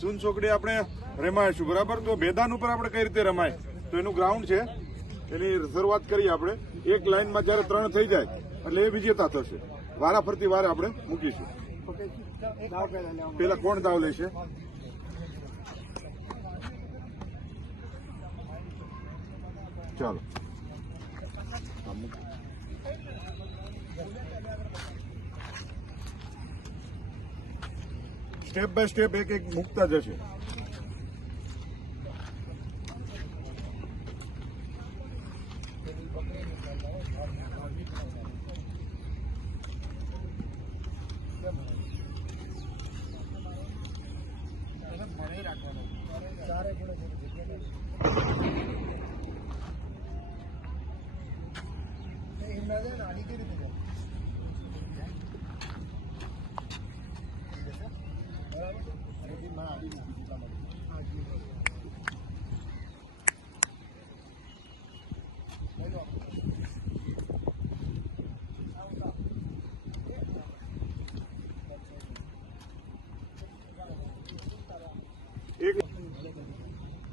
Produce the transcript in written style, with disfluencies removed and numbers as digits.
સૂન ચોકડી આપણે રમાઈશું, બરાબર? તો મેદાન ઉપર આપણે કઈ રીતે રમાય, તો એનું ગ્રાઉન્ડ છે, એની શરૂઆત કરીએ આપણે. એક લાઈનમાં જયારે 3 થઈ જાય એટલે એ વિજેતા થશે. વારા ફરતી વારે આપણે મૂકીશું. પેલા કોણ દાવ લેશે? ચાલો, સ્ટેપ બાય સ્ટેપ એક એક મૂકતા જશે.